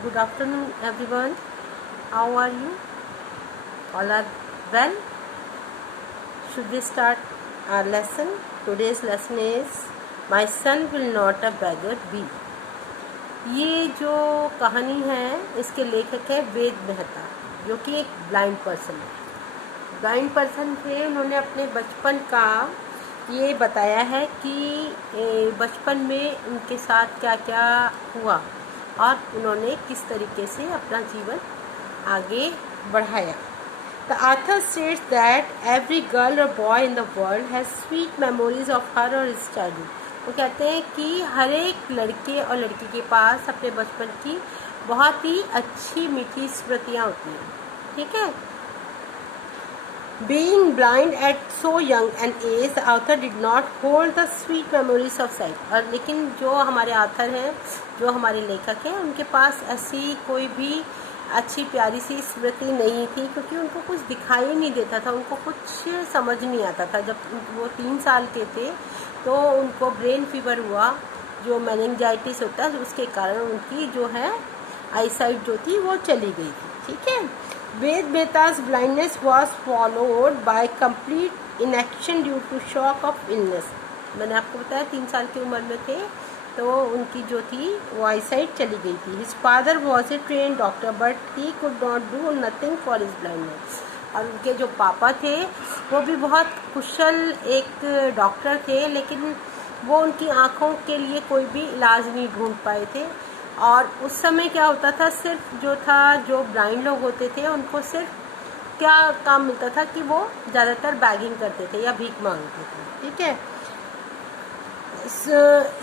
Good afternoon, everyone. How are you? All are well? Should we start our lesson? Today's lesson is My son will not a beggar be. ये जो कहानी है इसके लेखक है वेद मेहता, जो कि एक ब्लाइंड पर्सन है। ब्लाइंड पर्सन थे, उन्होंने अपने बचपन का ये बताया है कि बचपन में उनके साथ क्या क्या हुआ और उन्होंने किस तरीके से अपना जीवन आगे बढ़ाया। The author states that every girl or boy in the world has sweet memories of her or his childhood. वो कहते हैं कि हर एक लड़के और लड़की के पास अपने बचपन की बहुत ही अच्छी मीठी स्मृतियाँ होती हैं। ठीक है। Being blind at so young an age, the author did not hold the sweet memories of sight. और लेकिन जो हमारे author हैं, जो हमारे लेखक हैं, उनके पास ऐसी कोई भी अच्छी प्यारी सी स्मृति नहीं थी, क्योंकि उनको कुछ दिखाई नहीं देता था, उनको कुछ समझ नहीं आता था। जब वो 3 साल के थे तो उनको ब्रेन फीवर हुआ, जो मेनिंजाइटिस होता है, उसके कारण उनकी जो है आईसाइट जो थी वो चली गई थी। ठीक है। वेद मेहता's blindness was followed by complete inaction due to shock of illness. मैंने आपको बताया 3 साल की उम्र में थे तो उनकी जो थी वो आईसाइट चली गई थी। His father was a trained doctor but he could not do nothing for his blindness. और उनके जो पापा थे वो भी बहुत कुशल एक डॉक्टर थे, लेकिन वो उनकी आँखों के लिए कोई भी इलाज नहीं ढूंढ पाए थे। और उस समय क्या होता था, सिर्फ जो ब्लाइंड लोग होते थे उनको सिर्फ क्या काम मिलता था कि वो ज़्यादातर बैगिंग करते थे या भीख मांगते थे। ठीक है।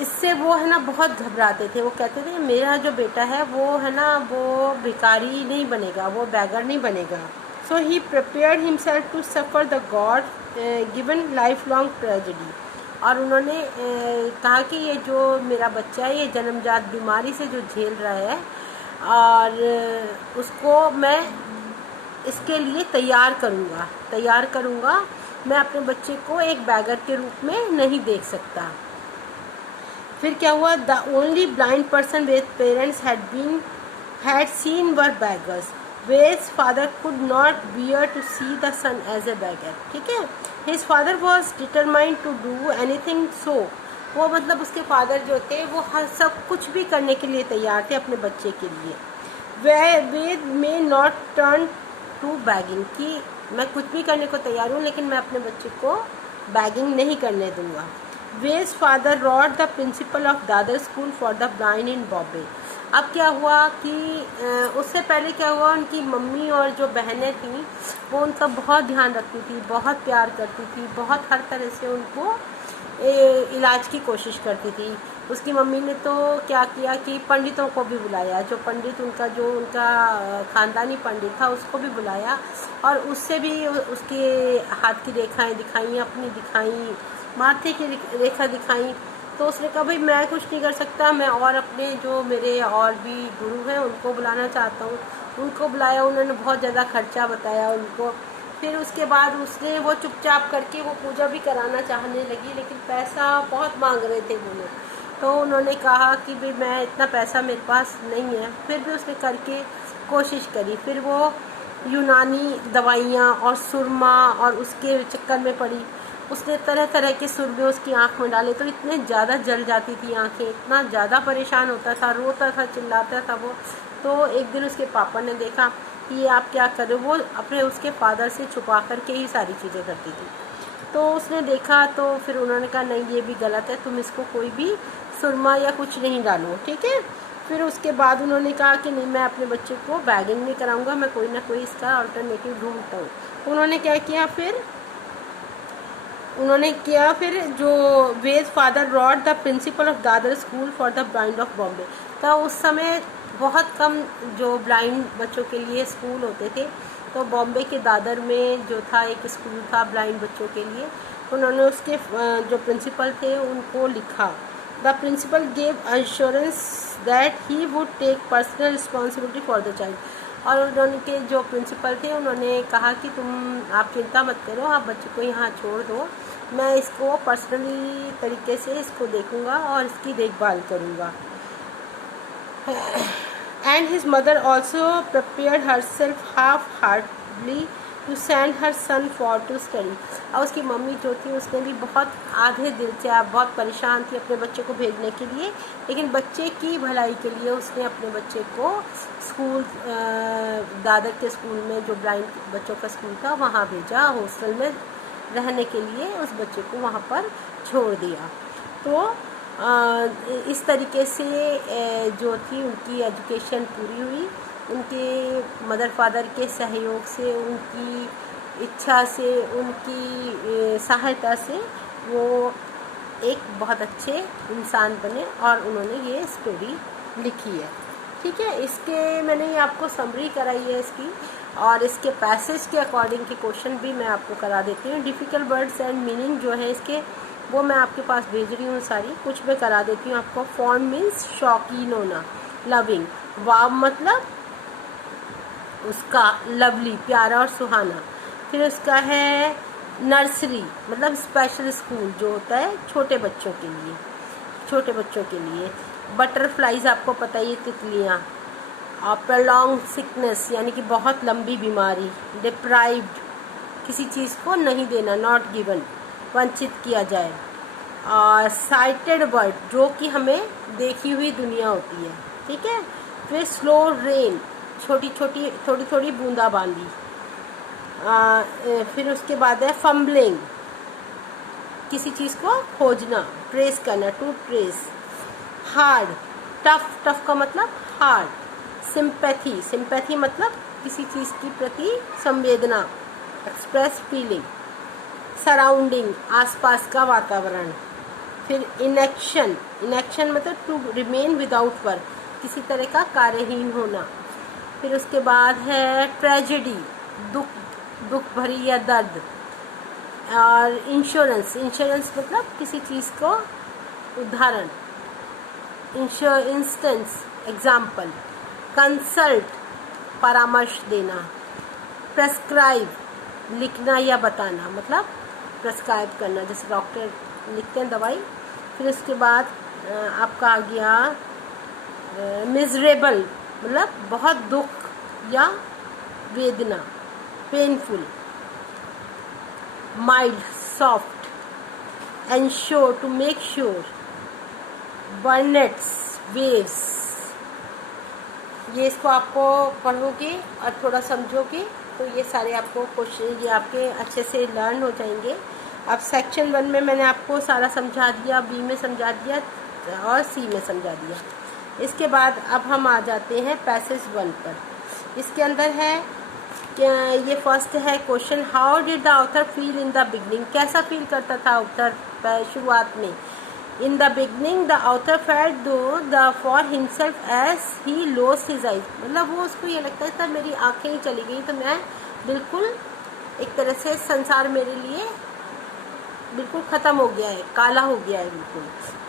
इससे वो है ना बहुत घबराते थे। वो कहते थे मेरा जो बेटा है वो है ना वो भिखारी नहीं बनेगा, वो बैगर नहीं बनेगा। So he prepared himself to suffer the God given lifelong tragedy. और उन्होंने कहा कि ये जो मेरा बच्चा है ये जन्मजात बीमारी से जो झेल रहा है और उसको मैं इसके लिए तैयार करूँगा। मैं अपने बच्चे को एक बैगर के रूप में नहीं देख सकता। फिर क्या हुआ, the only blind person Ved parents had seen were beggars. Ved's father could not bear to see the son as a beggar. ठीक है। His father was determined to do anything so. वो मतलब उसके फादर जो थे वो हर सब कुछ भी करने के लिए तैयार थे अपने बच्चे के लिए। वेद में नॉट टर्न टू बैगिंग, कि मैं कुछ भी करने को तैयार हूँ लेकिन मैं अपने बच्चे को बैगिंग नहीं करने दूंगा। Vedas father wrote the principal of Dadar school for the blind इन बॉम्बे। अब क्या हुआ कि उससे पहले क्या हुआ, उनकी मम्मी और जो बहनें थीं वो उनका बहुत ध्यान रखती थी, बहुत प्यार करती थी, बहुत हर तरह से उनको इलाज की कोशिश करती थी। उसकी मम्मी ने तो क्या किया कि पंडितों को भी बुलाया, जो उनका ख़ानदानी पंडित था उसको भी बुलाया और उससे भी उसके हाथ की रेखाएं दिखाई, अपनी दिखाई, माथे की रेखा दिखाई। तो उसने कहा भाई मैं कुछ नहीं कर सकता, मैं और अपने जो मेरे और भी गुरु हैं उनको बुलाना चाहता हूँ। उनको बुलाया, उन्होंने बहुत ज़्यादा खर्चा बताया उनको। फिर उसके बाद उसने वो चुपचाप करके वो पूजा भी कराना चाहने लगी, लेकिन पैसा बहुत मांग रहे थे वो लोग। तो उन्होंने कहा कि भाई मैं इतना पैसा मेरे पास नहीं है। फिर भी उसने करके कोशिश करी। फिर वो यूनानी दवाइयाँ और सुरमा और उसके चक्कर में पड़ी। उसने तरह तरह के सुरमे उसकी आँख में डाले तो इतने ज़्यादा जल जाती थी आँखें, इतना ज़्यादा परेशान होता था, रोता था, चिल्लाता था वो। तो एक दिन उसके पापा ने देखा कि ये आप क्या कर रहे हो। वो अपने उसके फादर से छुपा करके ही सारी चीज़ें करती थी। तो उसने देखा तो फिर उन्होंने कहा नहीं ये भी गलत है, तुम इसको कोई भी सुरमा या कुछ नहीं डालो। ठीक है। फिर उसके बाद उन्होंने कहा कि नहीं मैं अपने बच्चे को बैगिंग नहीं कराऊंगा, मैं कोई ना कोई इसका अल्टरनेटिव ढूंढता हूँ। उन्होंने क्या किया, फिर जो Ved father wrote the principal of Dadar school for the blind of Bombay. तो उस समय बहुत कम जो ब्लाइंड बच्चों के लिए स्कूल होते थे, तो बॉम्बे के दादर में जो था एक स्कूल था ब्लाइंड बच्चों के लिए। उन्होंने उसके जो प्रिंसिपल थे उनको लिखा। The principal gave assurance that he would take personal responsibility for the child. और उनके जो प्रिंसिपल थे उन्होंने कहा कि आप चिंता मत करो, आप बच्चे को यहाँ छोड़ दो, मैं इसको पर्सनली तरीके से इसको देखूँगा और इसकी देखभाल करूँगा। and his mother also prepared herself half-heartedly to send her son for to study. और उसकी मम्मी जो थी उसने भी बहुत आधे दिल से, आप बहुत परेशान थी अपने बच्चे को भेजने के लिए, लेकिन बच्चे की भलाई के लिए उसने अपने बच्चे को स्कूल, दादर के स्कूल में जो ब्लाइंड बच्चों का स्कूल था वहाँ भेजा, हॉस्टल में रहने के लिए उस बच्चे को वहाँ पर छोड़ दिया। तो इस तरीके से जो थी उनकी एजुकेशन पूरी हुई, उनके मदर फादर के सहयोग से, उनकी इच्छा से, उनकी सहायता से वो एक बहुत अच्छे इंसान बने और उन्होंने ये स्टोरी लिखी है। ठीक है, इसके मैंने ये आपको समरी कराई है इसकी, और इसके पैसेज के अकॉर्डिंग के क्वेश्चन भी मैं आपको करा देती हूँ। डिफ़िकल्ट वर्ड्स एंड मीनिंग जो है इसके वो मैं आपके पास भेज रही हूँ सारी, कुछ मैं करा देती हूँ आपको। फॉर्म मीन्स शौकीन होना, लविंग। वाव मतलब उसका लवली, प्यारा और सुहाना। फिर उसका है नर्सरी, मतलब स्पेशल स्कूल जो होता है छोटे बच्चों के लिए, छोटे बच्चों के लिए। बटरफ्लाइज आपको पता ही है, तितलियाँ। और प्रोलॉन्ग सिकनेस यानी कि बहुत लंबी बीमारी। डिप्राइव्ड किसी चीज़ को नहीं देना, नॉट गिवन, वंचित किया जाए। और साइटेड वर्ड जो कि हमें देखी हुई दुनिया होती है। ठीक है। फिर स्लो रेन, छोटी छोटी थोड़ी थोड़ी बूंदाबांदी। फिर उसके बाद है फम्बलिंग, किसी चीज़ को खोजना, ट्रेस करना, to trace. Hard, tough, tough का मतलब हार्ड। सिंपैथी, सिंपैथी मतलब किसी चीज़ की प्रति संवेदना, एक्सप्रेस फीलिंग। सराउंडिंग, आसपास का वातावरण। फिर इनएक्शन, इनएक्शन मतलब टू रिमेन विदाउट वर्क, किसी तरह का कार्यहीन होना। फिर उसके बाद है ट्रेजेडी, दुख, दुख भरी या दर्द। और इंश्योरेंस, इंश्योरेंस मतलब किसी चीज़ को उदाहरण, इंस्टेंस, एग्जाम्पल। कंसल्ट, परामर्श देना। प्रेस्क्राइब, लिखना या बताना, मतलब प्रेस्क्राइब करना, जैसे डॉक्टर लिखते हैं दवाई। फिर उसके बाद आपका आ गया मिजरेबल, मतलब बहुत दुख या वेदना, painful. Mild, soft. Ensure, to make sure. बर्नेट्स, वेव्स। ये इसको आपको पढ़ोगे और थोड़ा समझोगे तो ये सारे आपको क्वेश्चन ये आपके अच्छे से लर्न हो जाएंगे। अब सेक्शन 1 में मैंने आपको सारा समझा दिया, बी में समझा दिया और सी में समझा दिया। इसके बाद अब हम आ जाते हैं पैसेज 1 पर। इसके अंदर है ये फर्स्ट है question, how did the author feel in the beginning, कैसा फील करता था ऑथर शुरुआत में। In the beginning the author felt though for himself as he lost his eyes, मतलब वो उसको ये लगता था मेरी आंखें ही चली गई तो मैं बिल्कुल एक तरह से संसार मेरे लिए बिल्कुल ख़त्म हो गया है, काला हो गया है बिल्कुल,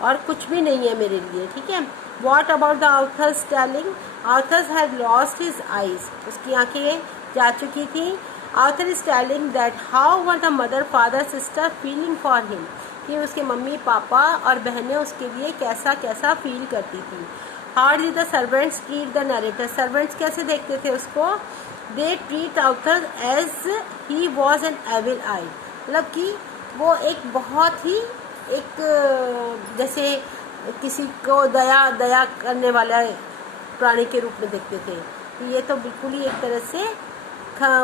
और कुछ भी नहीं है मेरे लिए। ठीक है। What about the author's telling, authors had lost his eyes, उसकी आंखें जा चुकी थी। Author is telling that how were the mother father sister feeling for him, कि उसके मम्मी पापा और बहनें उसके लिए कैसा कैसा फील करती थी। How did the servants treat the narrator, servants कैसे देखते थे उसको। They treat author as he was an evil eye, मतलब कि वो एक बहुत ही एक जैसे किसी को दया करने वाला प्राणी के रूप में देखते थे। तो ये तो बिल्कुल ही एक तरह से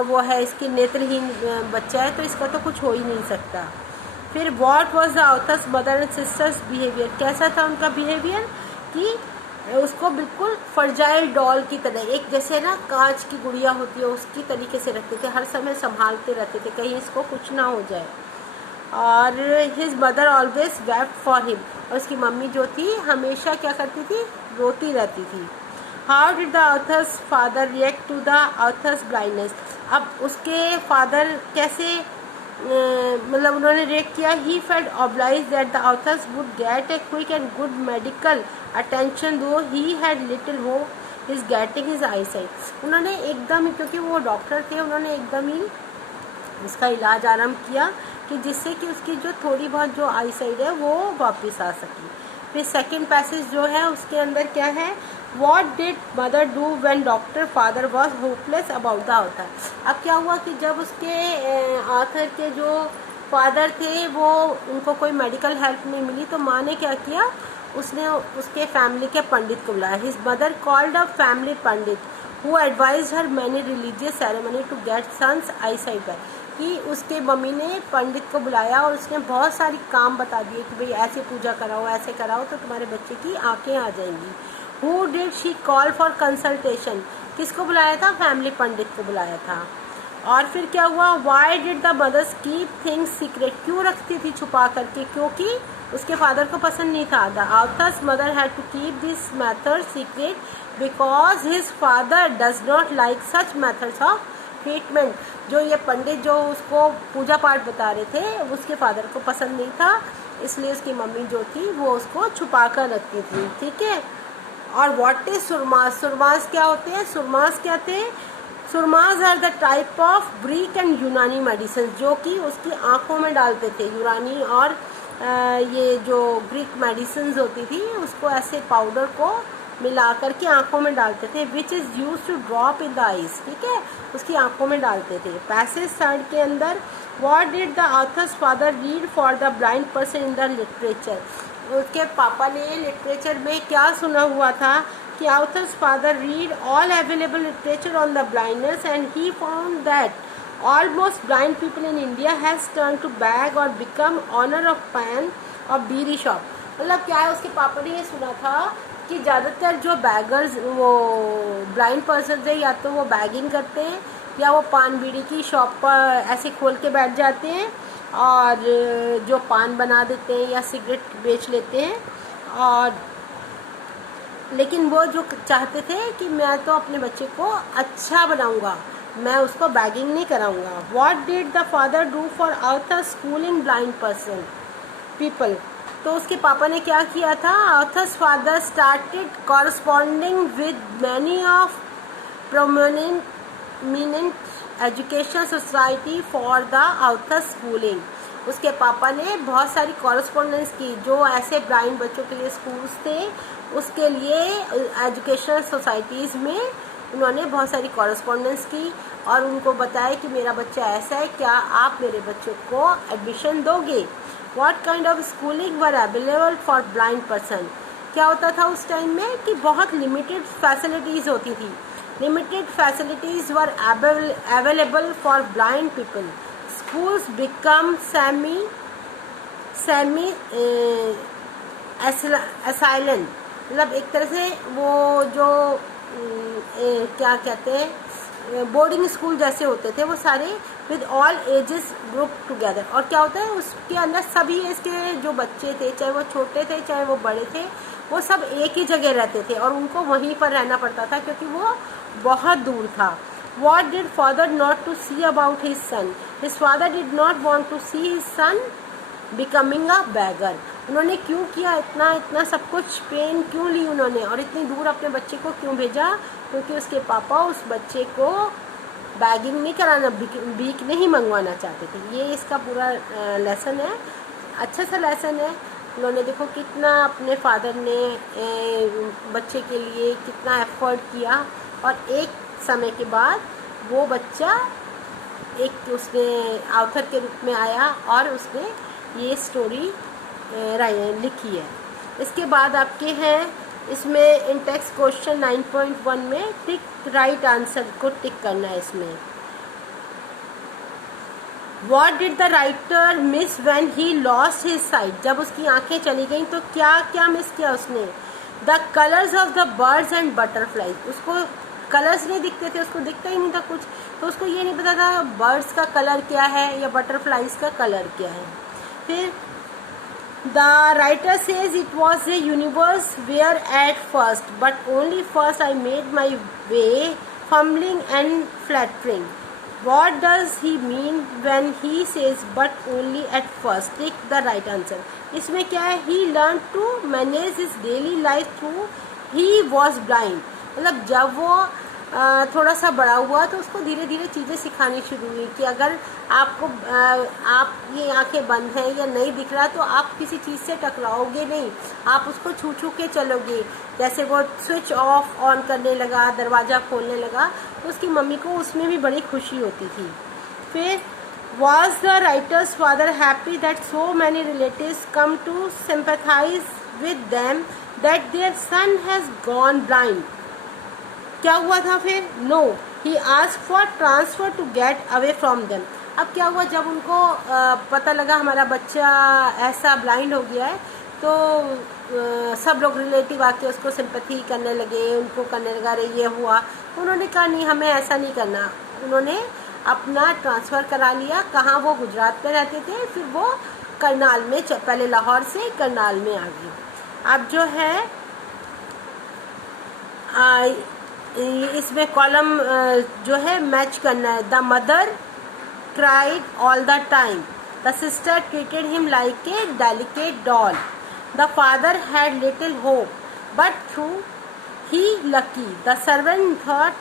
वो है, इसकी नेत्रहीन बच्चा है तो इसका तो कुछ हो ही नहीं सकता। फिर what was the author's mother and sisters behaviour, कैसा था उनका बिहेवियर कि उसको बिल्कुल फर्जाइल डॉल की तरह, एक जैसे ना कांच की गुड़िया होती है उसकी तरीके से रखते थे, हर समय संभालते रहते थे कहीं इसको कुछ ना हो जाए। और his mother always wept for him, और उसकी मम्मी जो थी हमेशा क्या करती थी, रोती रहती थी। How did the author's father react to the author's blindness, अब उसके फादर कैसे मतलब उन्होंने रिएक्ट किया। He felt obliged that the author's would get a quick and good medical attention though he had little वो is getting his eyesight, उन्होंने एकदम ही, क्योंकि वो डॉक्टर थे, उन्होंने एकदम ही उसका इलाज आरंभ किया कि जिससे कि उसकी जो थोड़ी बहुत जो आई साइड है वो वापस आ सकी। फिर सेकंड पैसेज जो है उसके अंदर क्या है, what did mother do when doctor father was hopeless about the Arthur. अब क्या हुआ कि जब उसके आर्थर के जो फादर थे वो उनको कोई मेडिकल हेल्प नहीं मिली, तो माँ ने क्या किया, उसने उसके फैमिली के पंडित को बुलाया। His mother called a family pandit who advise her many religious ceremony to get son's eyesight back, कि उसके मम्मी ने पंडित को बुलाया और उसने बहुत सारी काम बता दिए कि भाई ऐसे पूजा कराओ, ऐसे कराओ तो तुम्हारे बच्चे की आंखें आ जाएंगी। Who did she call for consultation, किसको बुलाया था, फैमिली पंडित को बुलाया था। और फिर क्या हुआ, why did the mothers keep things secret, क्यों रखती थी छुपा करके, क्योंकि उसके फादर को पसंद नहीं था। The author's mother had to keep this method secret because his father does not like such methods of treatment. जो ये पंडित जो उसको पूजा पाठ बता रहे थे उसके फादर को पसंद नहीं था, इसलिए उसकी मम्मी जो थी वो उसको छुपा कर रखती थी। ठीक है। और व्हाट इज सुरमास, सुरमास क्या होते हैं, सुरमास क्या थे, surmas are the type of Greek and Unani medicine, जो कि उसकी आंखों में डालते थे। यूनानी और ये जो ग्रीक मेडिसिन होती थी उसको ऐसे पाउडर को मिला करके आंखों में डालते थे, which is use to drop in the eyes. ठीक है, उसकी आंखों में डालते थे। पैसेज थर्ड के अंदर, what did the author's father read for the blind person in the literature, उसके पापा ने लिटरेचर में क्या सुना हुआ था कि author's father read all available literature on the blindness and he found that almost blind people in India has turn to beg और बिकम ऑनर ऑफ पैन और बीरी शॉप। मतलब क्या है, उसके पापा ने ये सुना था कि ज़्यादातर जो बैगर्स, वो ब्लाइंड पर्सन है, या तो वो बैगिंग करते हैं या वो पान बीड़ी की शॉप पर ऐसे खोल के बैठ जाते हैं और जो पान बना देते हैं या सिगरेट बेच लेते हैं। और लेकिन वो जो चाहते थे कि मैं तो अपने बच्चे को अच्छा बनाऊंगा, मैं उसको बैगिंग नहीं कराऊंगा। What did the father do for Arthur schooling blind person people, तो उसके पापा ने क्या किया था, Arthur's father started corresponding with many of prominent education society for the Arthur schooling. उसके पापा ने बहुत सारी कॉरस्पॉन्डेंस की, जो ऐसे ब्लाइंड बच्चों के लिए स्कूल्स थे उसके लिए एजुकेशनल सोसाइटीज़ में उन्होंने बहुत सारी कॉरस्पॉन्डेंस की और उनको बताया कि मेरा बच्चा ऐसा है, क्या आप मेरे बच्चों को एडमिशन दोगे। What kind of schooling were available for blind person, क्या होता था उस टाइम में कि बहुत लिमिटेड फैसिलिटीज़ होती थी। Limited facilities were available for blind people. Schools become semi asylum, मतलब एक तरह से वो जो क्या कहते हैं बोर्डिंग स्कूल जैसे होते थे, वो सारे with all ages group together. और क्या होता है उसके अंदर सभी इसके जो बच्चे थे, चाहे वो छोटे थे चाहे वो बड़े थे, वो सब एक ही जगह रहते थे और उनको वहीं पर रहना पड़ता था क्योंकि वो बहुत दूर था। What did father not to see about his son? His father did not want to see his son becoming a beggar. उन्होंने क्यों किया, इतना सब कुछ पेन क्यों ली उन्होंने और इतनी दूर अपने बच्चे को क्यों भेजा, क्योंकि उसके पापा उस बच्चे को बैगिंग नहीं कराना, भीख नहीं मंगवाना चाहते थे। ये इसका पूरा लेसन है, अच्छा सा लेसन है। उन्होंने देखो कितना अपने फादर ने बच्चे के लिए कितना एफर्ट किया और एक समय के बाद वो बच्चा एक उसने ऑथर के रूप में आया और उसने ये स्टोरी लिखी है। इसके बाद आपके हैं इसमें इन टेक्स्ट क्वेश्चन 9.1 में टिक राइट आंसर को टिक करना है। इसमें What did the writer miss when he lost his sight? जब उसकी आंखें चली गईं तो क्या क्या मिस किया उसने। The colors of the birds and butterflies, उसको कलर्स नहीं दिखते थे, उसको दिखता ही नहीं था कुछ, तो उसको ये नहीं पता था बर्ड्स का कलर क्या है या बटरफ्लाइज का कलर क्या है। फिर The writer says it was a universe where at first, but only first I made my way, fumbling and fluttering. What does he mean when he says but only at first? Take the right answer. इसमें क्या है, he learned to manage his daily life through he was blind. मतलब जब वो थोड़ा सा बड़ा हुआ तो उसको धीरे धीरे चीज़ें सिखानी शुरू हुई कि अगर आपको आप ये आंखें बंद हैं या नहीं दिख रहा तो आप किसी चीज़ से टकराओगे नहीं, आप उसको छू छू के चलोगे। जैसे वो स्विच ऑफ ऑन करने लगा, दरवाज़ा खोलने लगा, तो उसकी मम्मी को उसमें भी बड़ी खुशी होती थी। फिर was the writer's father happy that so many relatives come to sympathize with them that their son has gone blind? क्या हुआ था फिर? No, he ask for transfer to get away from them. अब क्या हुआ, जब उनको पता लगा हमारा बच्चा ऐसा ब्लाइंड हो गया है, तो सब लोग रिलेटिव आके उसको सिंपैथी करने लगे, उनको करने लगा अरे ये हुआ। तो उन्होंने कहा नहीं, हमें ऐसा नहीं करना। उन्होंने अपना ट्रांसफ़र करा लिया। कहाँ? वो गुजरात में रहते थे, फिर वो करनाल में, पहले लाहौर से करनाल में आ गए। अब जो है इसमें कॉलम जो है मैच करना है। The mother cried all the time, the sister treated him like a delicate doll, the father had little hope but through he lucky, the servant thought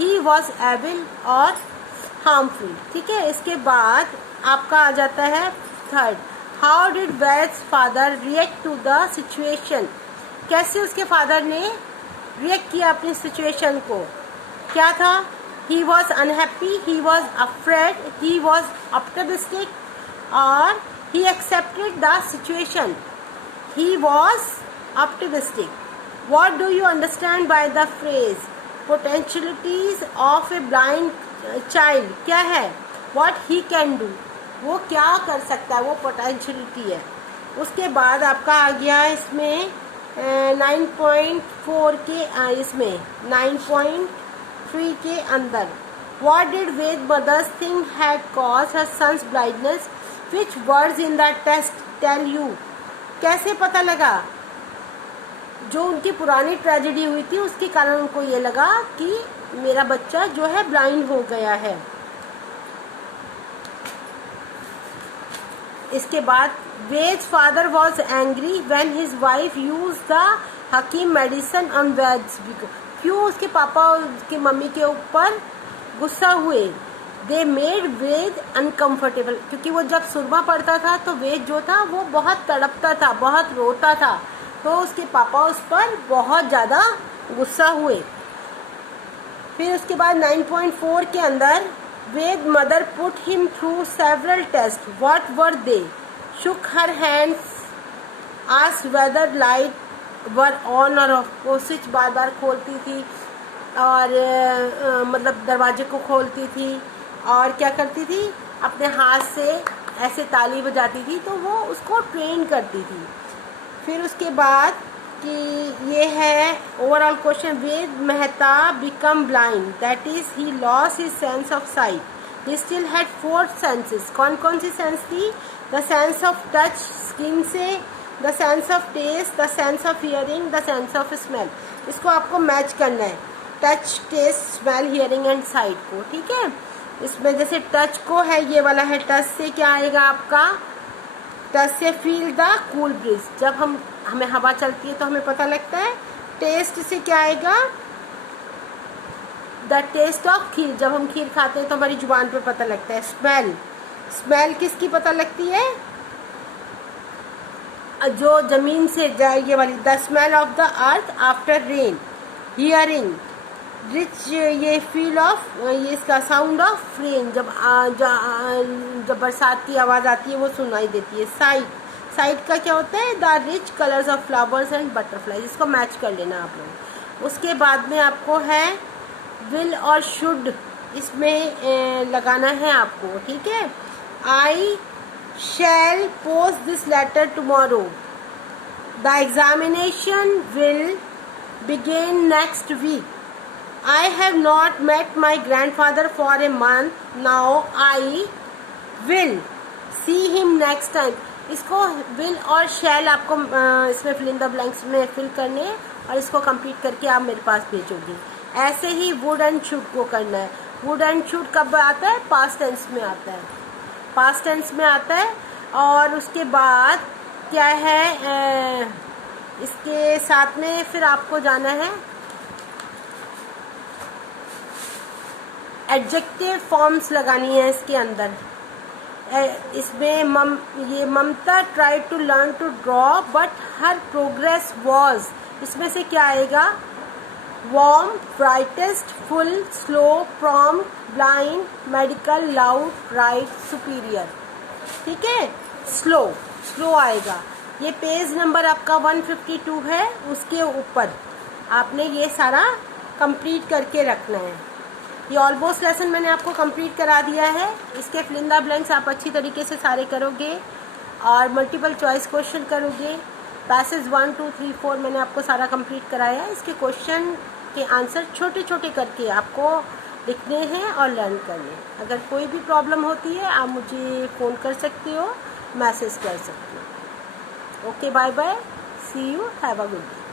he was evil और harmful. ठीक है, इसके बाद आपका आ जाता है third, how did Ved's father react to the situation. कैसे उसके फादर ने रिएक्ट किया अपनी सिचुएशन को? क्या था? He was unhappy, he was afraid, he was optimistic, और he accepted the situation. He was optimistic. What do you understand by the phrase potentialities of a blind child? क्या है? What he can do, वो क्या कर सकता है, वो potentiality है। उसके बाद आपका आ गया इसमें 9.4 के इसमें 9.3 के अंदर, What did Ved mother's think had caused her son's blindness? Which words in the text tell you? कैसे पता लगा? जो उनकी पुरानी ट्रेजेडी हुई थी उसके कारण उनको ये लगा कि मेरा बच्चा जो है ब्लाइंड हो गया है। इसके बाद Ved's father was angry when his wife used the Hakim medicine on Ved's। क्यों उसके पापा उसकी मम्मी के ऊपर गुस्सा हुए? They made Ved uncomfortable, क्योंकि वो जब सुरमा पड़ता था तो वेद जो था वो बहुत तड़पता था, बहुत रोता था, तो उसके पापा उस पर बहुत ज़्यादा गुस्सा हुए। फिर उसके बाद 9.4 के अंदर Ved mother put him through several tests. What were they? Shook her hands, asked whether light were on or off। वो स्विच बार बार खोलती थी और मतलब दरवाजे को खोलती थी और क्या करती थी, अपने हाथ से ऐसे ताली बजाती थी, तो वो उसको ट्रेन करती थी। फिर उसके बाद कि ये है overall question, Ved Mehta become blind, that is he loss his sense of sight, he still had 4 senses. कौन कौन सी सेंस थी? The sense of touch skin से, the sense of taste, the sense of hearing, the sense of smell. इसको आपको match करना है, touch, taste, smell, hearing and sight को। ठीक है, इसमें जैसे टच को है, ये वाला है, टच से क्या आएगा आपका? टच से फील द कूल ब्रीज, जब हमें हवा चलती है तो हमें पता लगता है। टेस्ट से क्या आएगा? द टेस्ट ऑफ खीर, जब हम खीर खाते हैं तो हमारी जुबान पे पता लगता है। स्मेल, स्मेल किसकी पता लगती है? जो जमीन से जाए, ये वाली, the smell of the earth after rain. Hearing, rich, ये फील ऑफ, ये इसका साउंड ऑफ रेन, जब बरसात की आवाज़ आती है वो सुनाई देती है। साइट, साइट का क्या होता है? The rich colours of flowers and butterflies. इसको मैच कर लेना आप लोग। उसके बाद में आपको है विल और शुड, इसमें लगाना है आपको। ठीक है, I shall post this letter tomorrow, the examination will begin next week, I have not met my grandfather for a month now, I will see him next time। इसको will और shall आपको इसमें fill in the blanks में fill करने हैं और इसको complete करके आप मेरे पास भेजोगे। ऐसे ही would and should को करना है। would and should कब आता है? past tense में आता है, past tense में आता है। और उसके बाद क्या है, इसके साथ में फिर आपको जाना है एडजेक्टिव फॉर्म्स लगानी है इसके अंदर। इसमें ये Mamta try to learn to draw but her progress was, इसमें से क्या आएगा? Warm, brightest, full, slow, prompt, blind, medical, loud, right, superior. ठीक है, स्लो आएगा। ये पेज नंबर आपका 152 है, उसके ऊपर आपने ये सारा कंप्लीट करके रखना है। ये ऑलमोस्ट लेसन मैंने आपको कंप्लीट करा दिया है। इसके फिल इन द ब्लैंक्स आप अच्छी तरीके से सारे करोगे और मल्टीपल चॉइस क्वेश्चन करोगे। पैसेज 1, 2, 3, 4 मैंने आपको सारा कंप्लीट कराया है। इसके क्वेश्चन के आंसर छोटे छोटे करके आपको लिखने हैं और लर्न करने हैं। अगर कोई भी प्रॉब्लम होती है आप मुझे फ़ोन कर सकते हो, मैसेज कर सकते हो। Okay, bye bye, see you, have a good day.